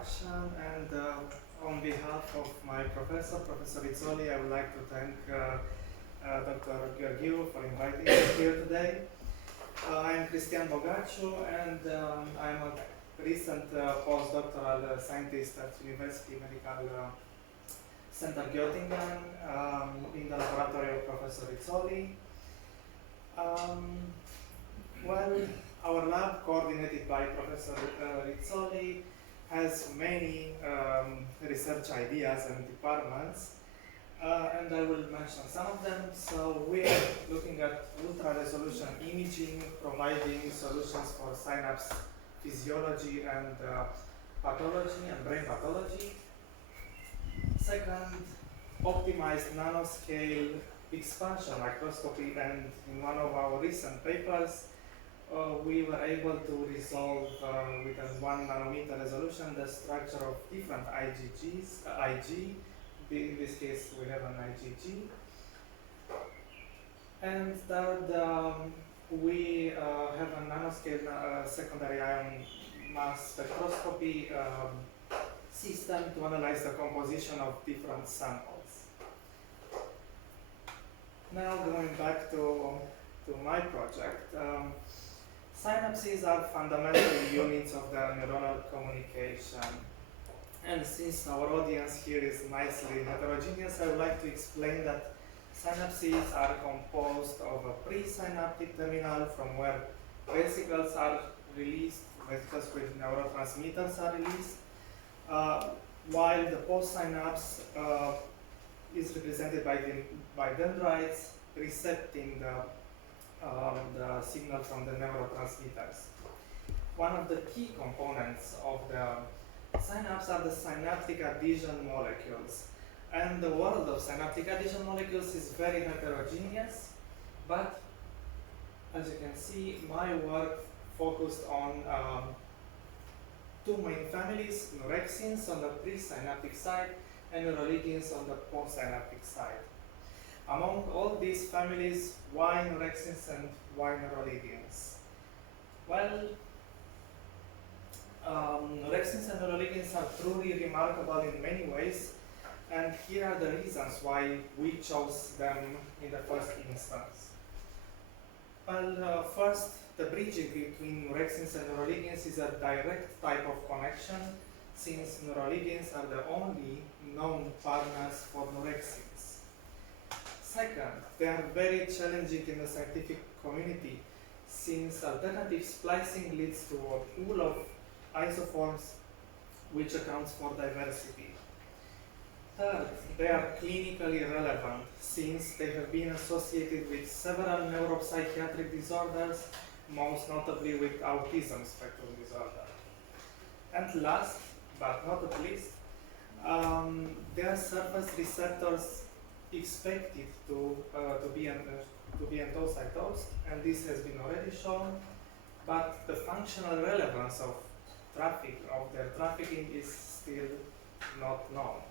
introduction, and on behalf of my professor, Professor Rizzoli, I would like to thank Dr. Georgiou for inviting me here today. I am Cristian Bogaciu, and I am a recent postdoctoral scientist at University Medical Center Göttingen in the laboratory of Professor Rizzoli. Well, our lab, coordinated by Professor Rizzoli, has many research ideas and departments, and I will mention some of them. So we are looking at ultra-resolution imaging, providing solutions for synapse physiology and pathology and brain pathology. Second, optimized nanoscale expansion microscopy, and in one of our recent papers, we were able to resolve with a 1 nanometer resolution the structure of different IgGs, IG. In this case, we have an IgG. And third, we have a nanoscale secondary ion mass spectroscopy system to analyze the composition of different samples. Now going back to my project. Synapses are fundamental units of the neuronal communication. And since our audience here is nicely heterogeneous, I would like to explain that synapses are composed of a presynaptic terminal from where vesicles are released, vesicles with neurotransmitters are released, while the postsynapse is represented by dendrites recepting the signal from the neurotransmitters. One of the key components of the synapse are the synaptic adhesion molecules. And the world of synaptic adhesion molecules is very heterogeneous, but as you can see, my work focused on two main families, neurexins on the presynaptic side and neuroligins on the postsynaptic side. Among all these families, why neurexins and why neuroligins? Well, neurexins and neuroligins are truly remarkable in many ways, and here are the reasons why we chose them in the first instance. Well, first, the bridging between neurexins and neuroligins is a direct type of connection, since neuroligins are the only known partners for neurexins. Second, they are very challenging in the scientific community, since alternative splicing leads to a pool of isoforms which accounts for diversity. Third, they are clinically relevant, since they have been associated with several neuropsychiatric disorders, most notably with autism spectrum disorder. And last, but not least, their surface receptors expected to be endocytosed, and this has been already shown, but the functional relevance of their trafficking is still not known.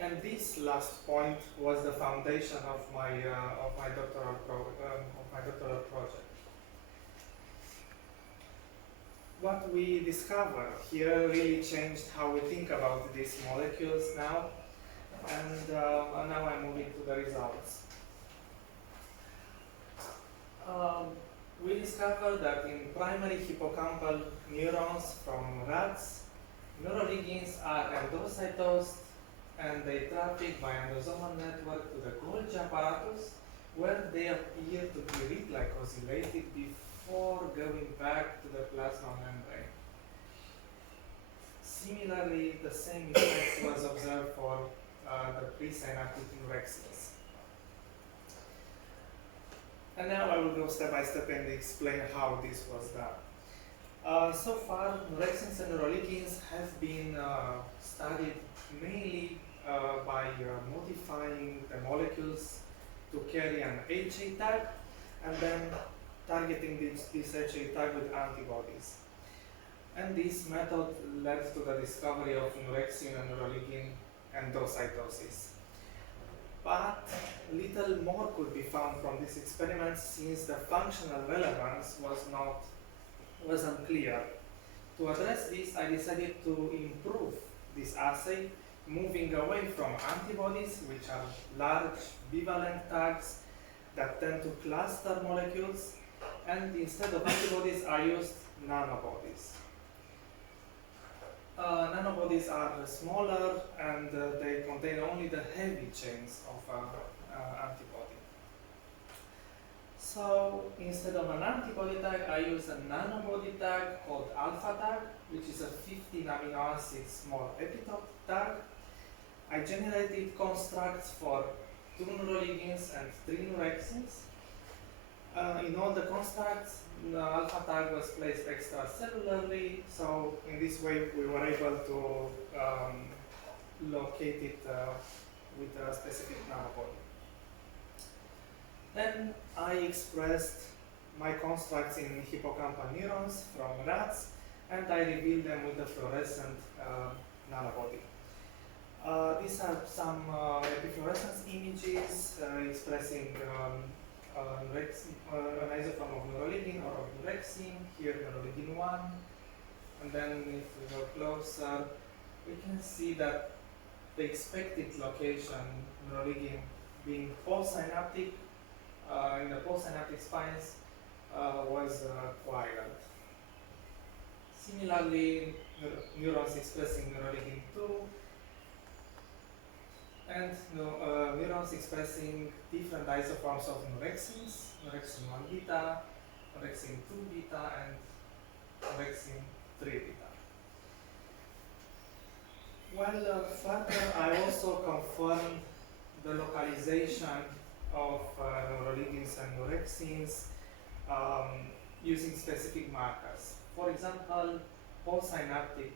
And this last point was the foundation of my doctoral project. What we discovered here really changed how we think about these molecules now, and now I'm moving to the results. We discovered that in primary hippocampal neurons from rats, neuroligins are endocytosed and they traffic by endosomal network to the Golgi apparatus, where they appear to be reglycosylated before going back to the plasma membrane. Similarly, the same effect was observed for the presynaptic neurexins. And now I will go step by step and explain how this was done. So far, neurexins and neuroligins have been studied mainly by modifying the molecules to carry an HA tag and then targeting this HA tag with antibodies. And this method led to the discovery of neurexin and neuroligin endocytosis. But little more could be found from this experiment, since the functional relevance was unclear. To address this, I decided to improve this assay, moving away from antibodies, which are large bivalent tags that tend to cluster molecules, and instead of antibodies, I used nanobodies. Nanobodies are smaller and they contain only the heavy chains of antibody. So instead of an antibody tag, I use a nanobody tag called alpha tag, which is a 15 amino acid small epitope tag. I generated constructs for 2 neuroligins and 3 neurexins. In all the constructs, the alpha tag was placed extracellularly, so in this way we were able to locate it with a specific nanobody. Then I expressed my constructs in hippocampal neurons from rats, and I revealed them with a fluorescent nanobody. These are some epifluorescence images expressing an isoform of neuroligin or of Neurexin, here neuroligin 1, and then if we go closer, we can see that the expected location, neuroligin being postsynaptic, in the postsynaptic spines, was acquired. Similarly, neurons expressing neuroligin 2, and neurons expressing different isoforms of neurexins, neurexin 1 beta, neurexin 2 beta, and neurexin 3 beta. Well, further, I also confirmed the localization of neuroligins and neurexins using specific markers. For example, postsynaptic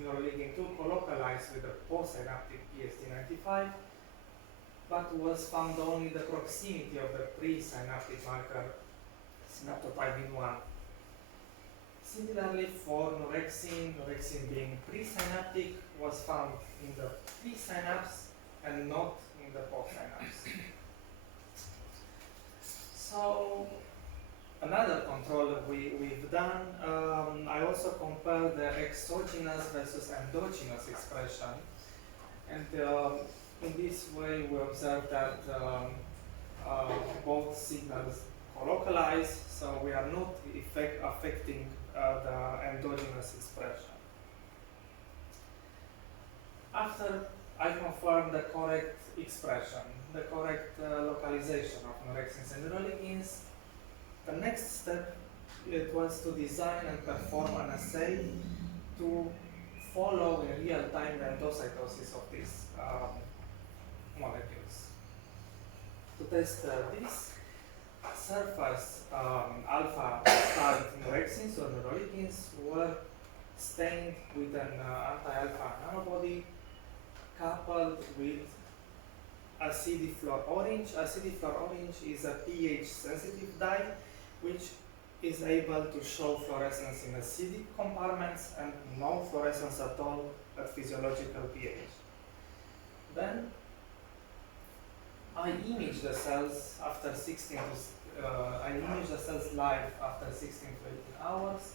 neuroligin 2 colocalized with the postsynaptic PST95, but was found only the proximity of the presynaptic marker synaptotropin 1. Similarly, for neurexin, neurexin being presynaptic was found in the presynapse and not in the postsynapse. So, another control we've done, I also compared the exogenous versus endogenous expression, and in this way we observed that both signals colocalize, so we are not affecting the endogenous expression. After I confirmed the correct expression, the correct localization of neurexins and neuroligins, the next step it was to design and perform an assay to follow in real time the endocytosis of these molecules. To test this, surface alpha tagged neurexins or neuroligins were stained with an anti-alpha nanobody coupled with acidifluor orange. Acidifluor orange is a pH sensitive dye which is able to show fluorescence in acidic compartments and no fluorescence at all at physiological pH. Then I image the cells after 16 to I image the cells live after 16 to 18 hours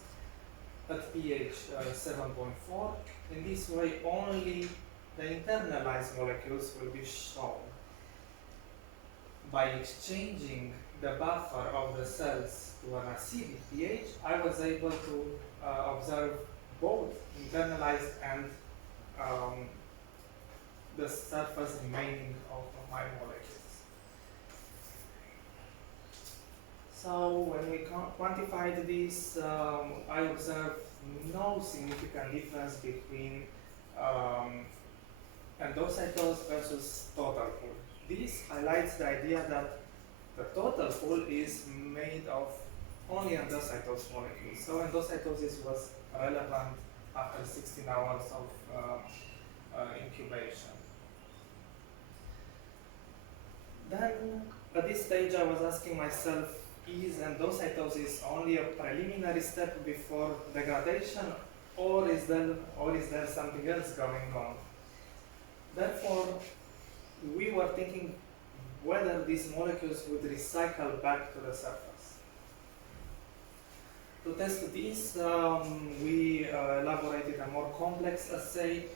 at pH 7.4. In this way, only the internalized molecules will be shown. By exchanging the buffer of the cells to an acidic pH, I was able to observe both internalized and the surface remaining of my molecules. So when we quantified this, I observed no significant difference between endocytose versus total pool. This highlights the idea that the total pool is made of only endocytose molecules. So endocytosis was relevant after 16 hours of incubation. Then, at this stage, I was asking myself, is endocytosis only a preliminary step before degradation, or is there something else going on? Therefore, we were thinking whether these molecules would recycle back to the surface. To test this, we elaborated a more complex assay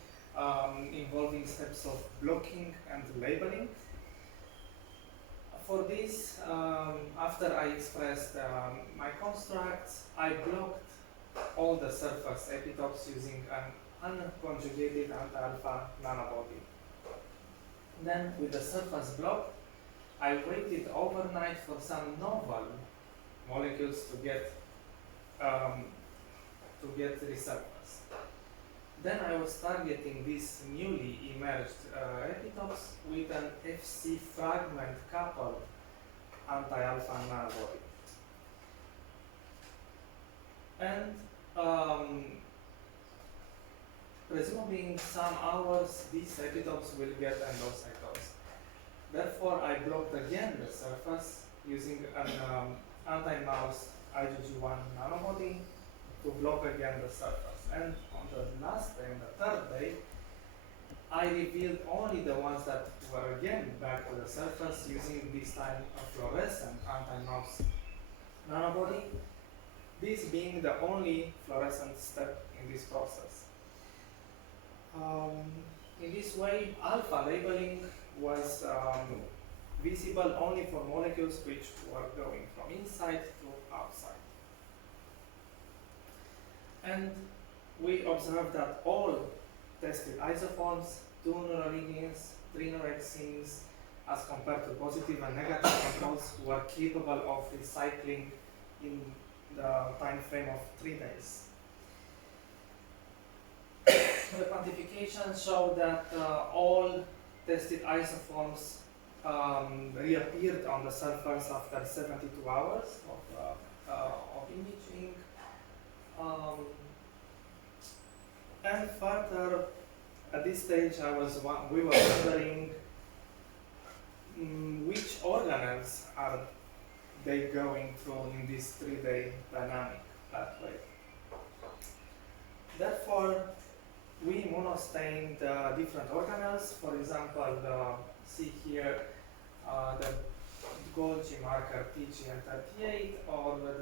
involving steps of blocking and labeling. For this, after I expressed my constructs, I blocked all the surface epitopes using an unconjugated anti-alpha nanobody. Then, with the surface block, I waited overnight for some novel molecules to get resurfaced. Then I was targeting these newly emerged epitopes with an Fc fragment coupled anti-alpha nanobody. And presumably in some hours, these epitopes will get endocytosed. Therefore, I blocked again the surface using an anti-mouse IgG1 nanobody to block again the surface. And on the last day, on the third day, I revealed only the ones that were again back to the surface using this time a fluorescent anti-mouse nanobody, this being the only fluorescent step in this process. In this way, alpha labeling was visible only for molecules which were going from inside to outside. And we observed that all tested isoforms, 2 neuroligins, 3 neurexins, as compared to positive and negative controls, were capable of recycling in the time frame of 3 days. The quantification showed that all tested isoforms reappeared on the surface after 72 hours of imaging. And further, at this stage, we were wondering which organelles are they going through in this 3-day dynamic pathway. Therefore, we monostained different organelles. For example, see here the Golgi marker TGN38 or the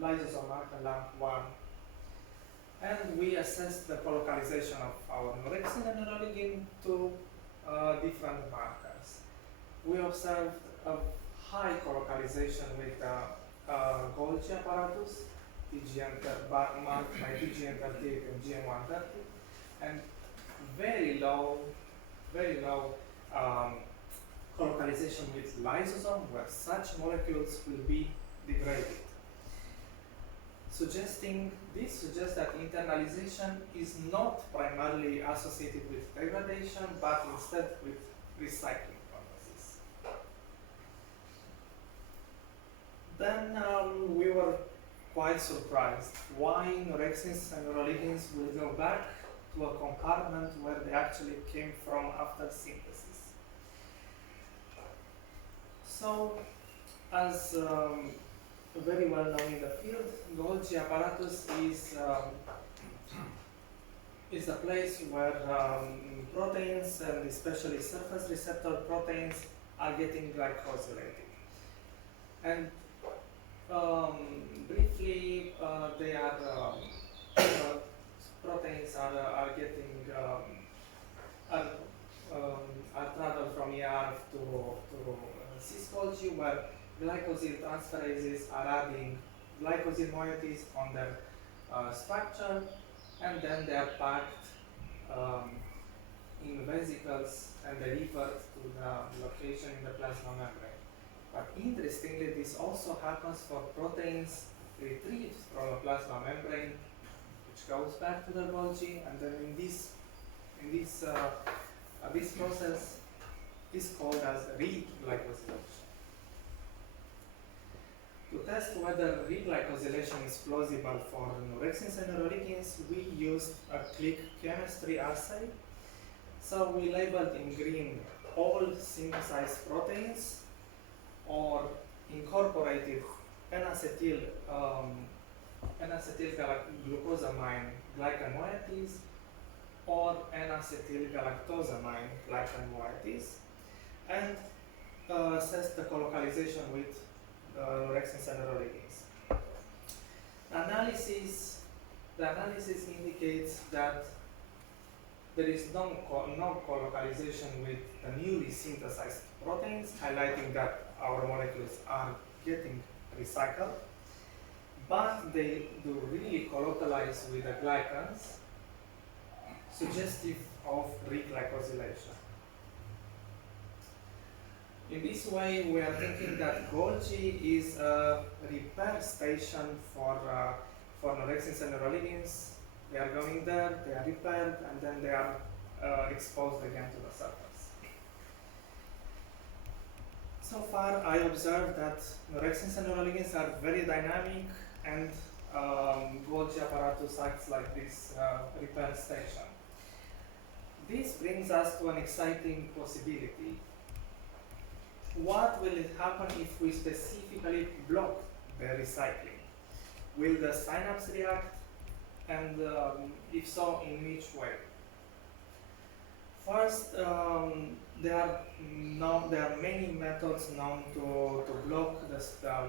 lysosome marker LAMP1. And we assessed the colocalization of our Neurexin and neuroligin to different markers. We observed a high colocalization with the Golgi apparatus, marked by TGN38 and GM130, and very low colocalization with lysosome, where such molecules will be degraded. This suggests that internalization is not primarily associated with degradation, but instead with recycling processes. Then we were quite surprised why neurexins and neuroligins will go back to a compartment where they actually came from after synthesis. So, as very well known in the field, Golgi apparatus is a place where proteins, and especially surface receptor proteins, are getting glycosylated. And briefly, they are proteins are getting are traveled from ER to cis-Golgi, where glycosyl transferases are adding glycosyl moieties on their structure, and then they are packed in vesicles and delivered to the location in the plasma membrane. But interestingly, this also happens for proteins retrieved from a plasma membrane, which goes back to the Golgi, and then this process is called as reglycosylation. To test whether reglycosylation is plausible for neurexins and neuroligins, we used a click chemistry assay. So we labeled in green all synthesized proteins or incorporated N-acetyl glucosamine glycan moieties or N-acetyl galactosamine glycan moieties, and assessed the colocalization with neurexins and neuroligins. analysis, the analysis indicates that there is no co-localization with the newly synthesized proteins, highlighting that our molecules are getting recycled, but they do really co-localize with the glycans, suggestive of reglycosylation. In this way, we are thinking that Golgi is a repair station for neurexins and neuroligins. They are going there, they are repaired, and then they are exposed again to the surface. So far, I observed that neurexins and neuroligins are very dynamic, and Golgi apparatus acts like this repair station. This brings us to an exciting possibility. What will happen if we specifically block the recycling? Will the synapse react? And if so, in which way? First, there are many methods known to block the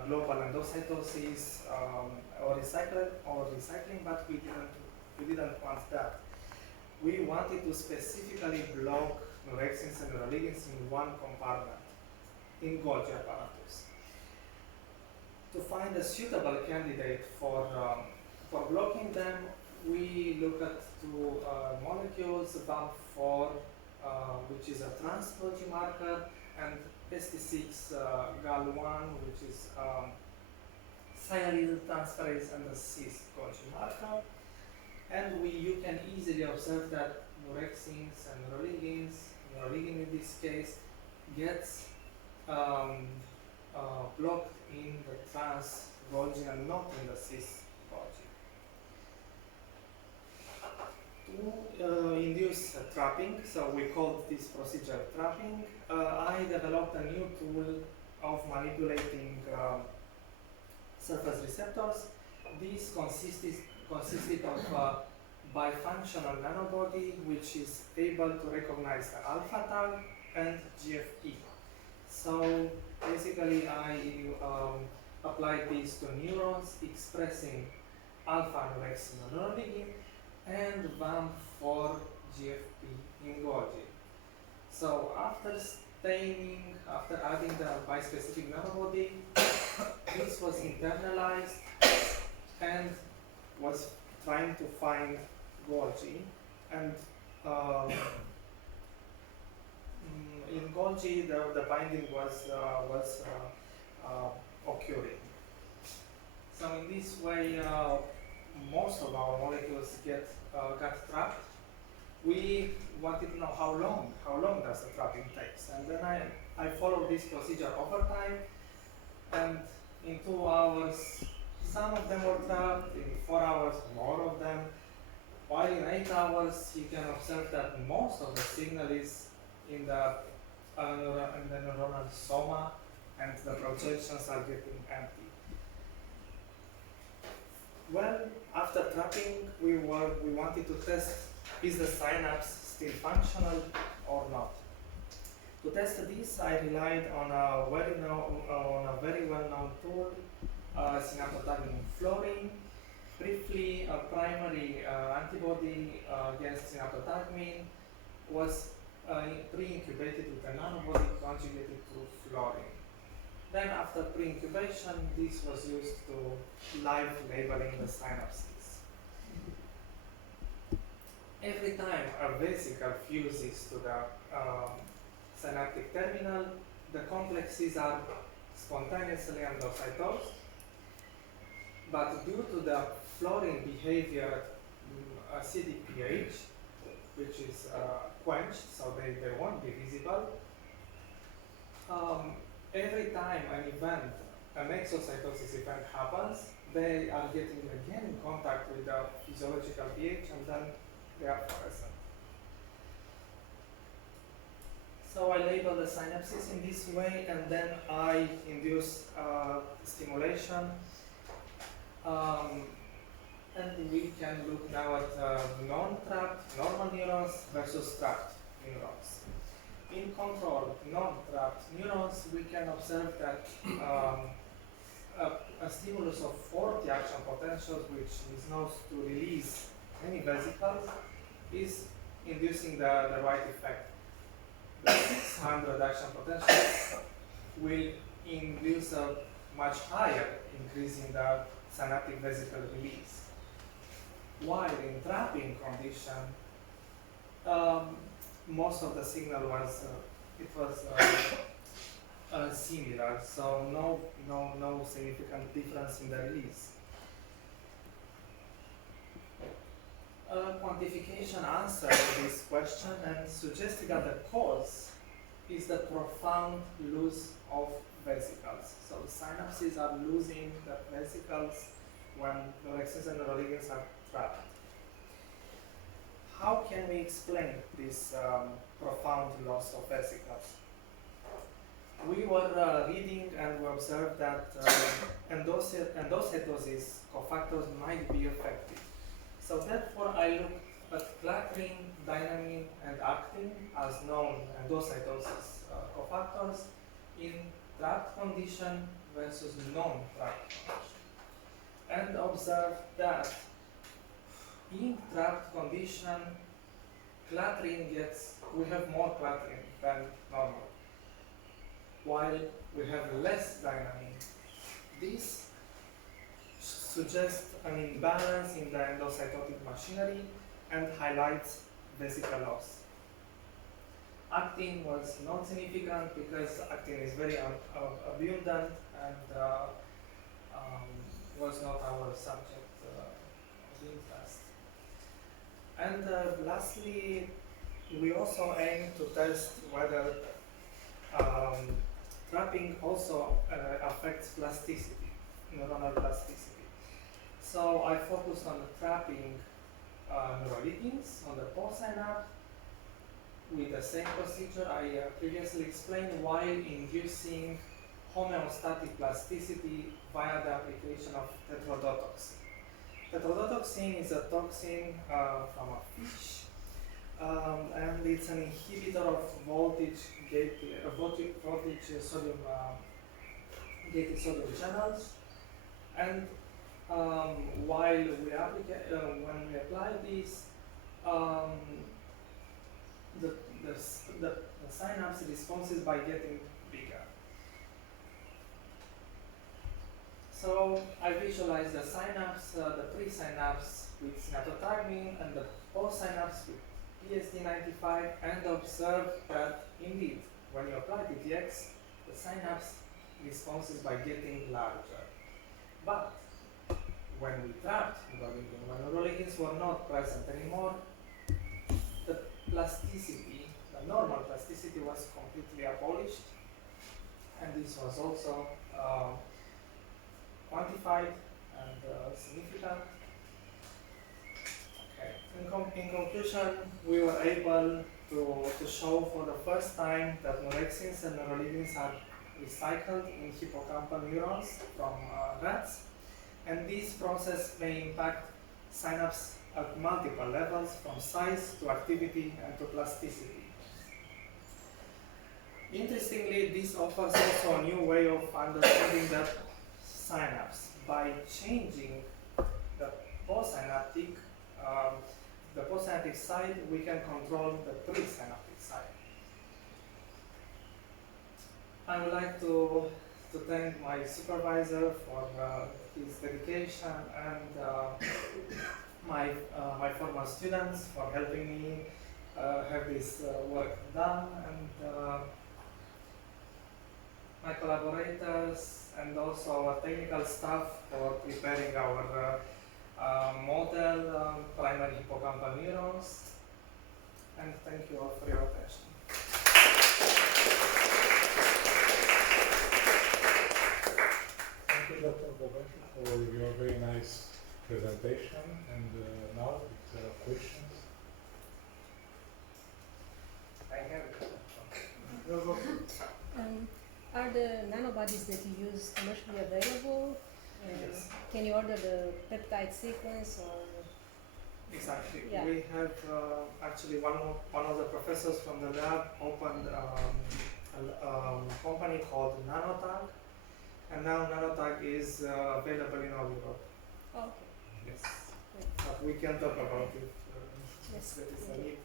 global endocytosis or recycling, but we didn't want that. We wanted to specifically block neurexins and neuroligins in one compartment, in Golgi apparatus. To find a suitable candidate for blocking them, we look at two molecules, BAMP4, which is a trans Golgi marker, and ST6 GAL1, which is sialyl transferase and a cis Golgi marker. And you can easily observe that neurexins and neuroligin in this case, gets blocked in the trans Golgi and not in the cis Golgi. To induce trapping, so we called this procedure trapping, I developed a new tool of manipulating surface receptors. This consisted of a bifunctional nanobody which is able to recognize the alpha tag and GFP. So basically I applied these to neurons expressing alpha neurexin neuroligin and VAMP4 GFP in Golgi. So after adding the bispecific nanobody, this was internalized and was trying to find Golgi, and in Golgi the binding was occurring. So in this way, most of our molecules got trapped. We wanted to know how long does the trapping takes, and then I followed this procedure over time, and in 2 hours some of them were trapped, in 4 hours more of them, while in 8 hours you can observe that most of the signal is in the neuronal soma, and the projections are getting empty. Well, after trapping, we wanted to test, is the synapse still functional or not? To test this, I relied on a very well-known tool, synaptotagmin fluorine. Briefly, a primary antibody against synaptotagmin was pre-incubated with a nanobody conjugated to fluorine. Then after pre-incubation, this was used to live labeling the synapses. Every time a vesicle fuses to the synaptic terminal, the complexes are spontaneously endocytosed, but due to the fluorine behavior acidic pH, which is quenched, so they won't be visible, every time an exocytosis event happens, they are getting again in contact with the physiological pH, and then they are fluorescent. So I label the synapses in this way, and then I induce stimulation. And we can look now at non-trapped normal neurons versus trapped neurons. In control non-trapped neurons, we can observe that a a stimulus of 40 action potentials, which is known to release any vesicles, is inducing the right effect. The 600 action potentials will induce a much higher increase in the synaptic vesicle release. While in trapping condition, most of the signal was similar, so no significant difference in the release. Quantification answered this question and suggested that the cause is the profound loss of vesicles. So synapses are losing the vesicles when neurexins and neuroligins are trapped. How can we explain this profound loss of vesicles? We were reading and we observed that endocytosis cofactors might be affected. So therefore I looked at clathrin, dynamine, and actin as known endocytosis cofactors in trapped condition versus non-trapped condition, and observed that in trapped condition, we have more clathrin than normal, while we have less dynamine. This suggests an imbalance in the endocytotic machinery and highlights vesicle loss. Actin was not significant because actin is very abundant and was not our subject of interest. And lastly, we also aim to test whether trapping also affects plasticity, neuronal plasticity. So I focused on trapping neuroligins on the postsynapse with the same procedure I previously explained, while inducing homeostatic plasticity via the application of tetrodotoxin. Tetrodotoxin is a toxin from a fish, and it's an inhibitor of voltage sodium gated sodium channels. And when we apply this, the synapse responses by getting bigger. So I visualize the synapse, the pre-synapse with synaptotymine and the post-synapse with PSD95, and observe that indeed, when you apply DTX, the synapse responses by getting larger. But when we trapped neuroligin, when neuroligins were not present anymore, the plasticity, the normal plasticity, was completely abolished, and this was also quantified and significant. Okay. In conclusion, we were able to show for the first time that neurexins and neuroligins are recycled in hippocampal neurons from rats, and this process may impact synapse at multiple levels, from size to activity and to plasticity. Interestingly, this offers also a new way of understanding the synapse. By changing the postsynaptic side, we can control the presynaptic side. I would like to thank my supervisor for his dedication, and my former students for helping me have this work done, and my collaborators, and also our technical staff for preparing our model primary hippocampal neurons. And thank you all for your attention. Thank you, Dr. Bogaciu, for your very nice presentation. And now, if there are questions. I have it. Are the nanobodies that you use commercially available? Yes. Can you order the peptide sequence or? Exactly. Yeah. We have actually one of the professors from the lab opened a company called Nanotag, And now nanotag is available in all Europe. Okay. Yes. Great. But we can talk about it. Yes. That is a need.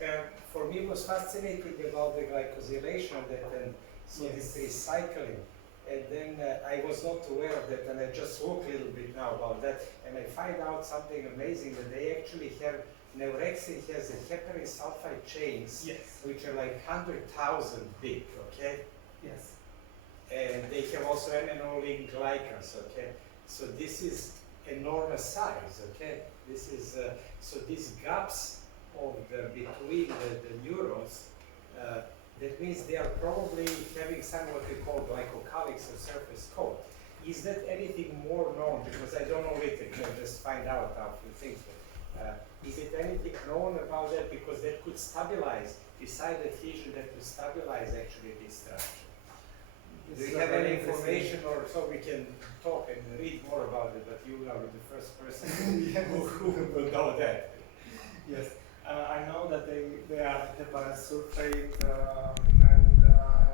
Yes. For me, it was fascinating about the glycosylation this recycling. And then I was not aware of that, and I just looked a little bit now about that, and I find out something amazing that they actually have Neurexin has the heparin sulfide chains, Yes. which are like 100,000 big, okay? Yes. And they have also neuroligin glycans, okay? So this is enormous size, okay? This is so these gaps of between the neurons. That means they are probably having some what we call glycocalyx or surface coat. Is that anything more known? Because I don't know it, I can just find out a few things. But, is it anything known about that? Because that could stabilize, beside adhesion, that could stabilize actually this structure. Do you have any information, or so we can talk and read more about it, but you are the first person who will know that. Yes. I know that they are heparin sulfate, and I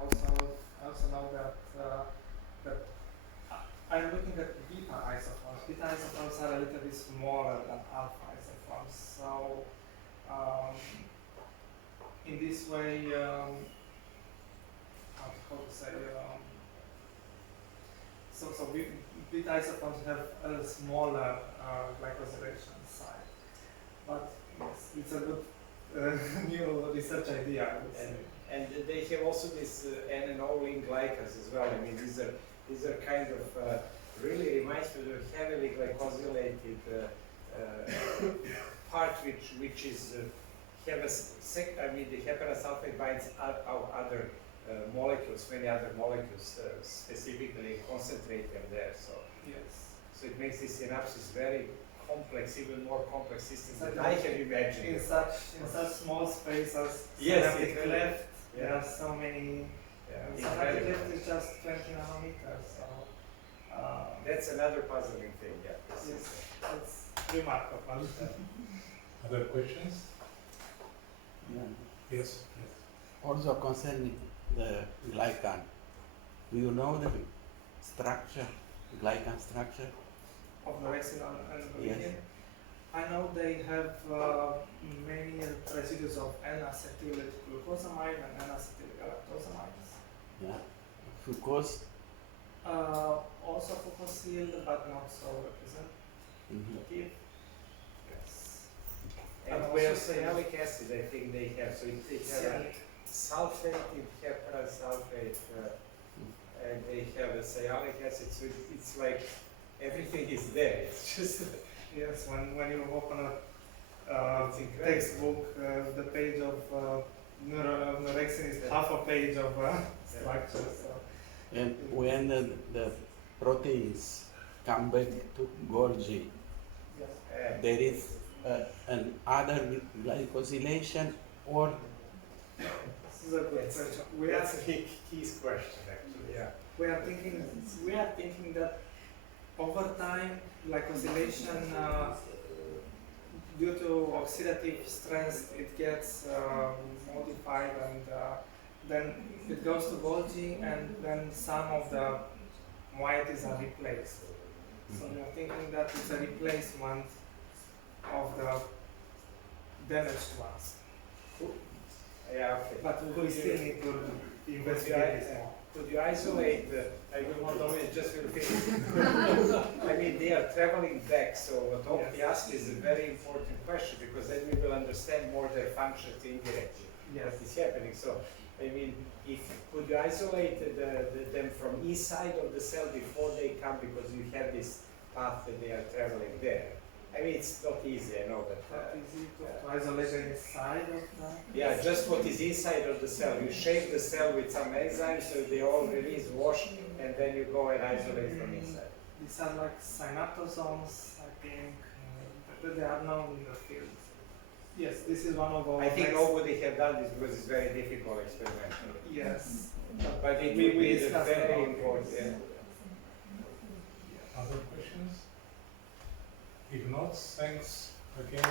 also know that I'm looking at beta isoforms. Beta isoforms are a little bit smaller than alpha isoforms. So in this way, how to say? So beta isoforms have a smaller glycosylation site, but it's a good new research idea, I would say. And they have also this aniline glycans as well. I mean, these are kind of really reminds me of heavily glycosylated part, which is have a I mean, the heparin sulfate binds other molecules, many other molecules specifically concentrate them there. So Yes. so it makes the synapses very complex, even more complex systems than I can imagine. In such small space as Yes, synaptic it really- cleft, there yeah. are so many. Yeah, Synaptic incredible. cleft is just 20 nanometers, so That's another puzzling thing, yeah. yes, it's remarkable. Other questions? Yes. Also concerning the glycan, do you know the structure, glycan structure? Of Neurexin and Yes. neuroligin. I know they have many residues of N-acetyl glucosamide and N-acetyl galactosamide. Yeah. Because Also fucosyl, but not so mhm. representative. Yes. And And where also sialic acid, I think they have. So they have Sialic. sulfate, in heparin sulfate, and they have a sialic acid. So it's like everything is there. It's just Yes, when you open a It's incredible. textbook, the page of Neurexin is half a page of structure. So. And when the proteins come back to Golgi, Yes. there is an other glycosylation, or This is a good That's- question. that's a key question actually. Yeah. We are thinking that over time, glycosylation, due to oxidative stress, it gets modified, and then it goes to Golgi, and then some of the moieties are replaced. So we are thinking that it's a replacement of the damaged ones. Yeah. Okay. But we still need to investigate this more. Could you isolate the, I will not only just will finish. I mean, they are traveling back, so what Opti asked is a very important question, because then we will understand more their functions indirectly. Yes. What is happening. So, I mean, could you isolate them from inside of the cell before they come, because you have this path that they are traveling there? I mean, it's not easy, I know, but Not easy to isolate the inside of the. yeah, just what is inside of the cell. You shape the cell with some enzymes, so they all release, wash, and then you go and isolate from inside. These are like synaptosomes, I think, but they are known in the field. Yes, this is one of our. I think next- nobody have done this because it's very difficult experiment. Yes. But it We will be discussed very about important. this. Yeah. Other questions? If not, thanks again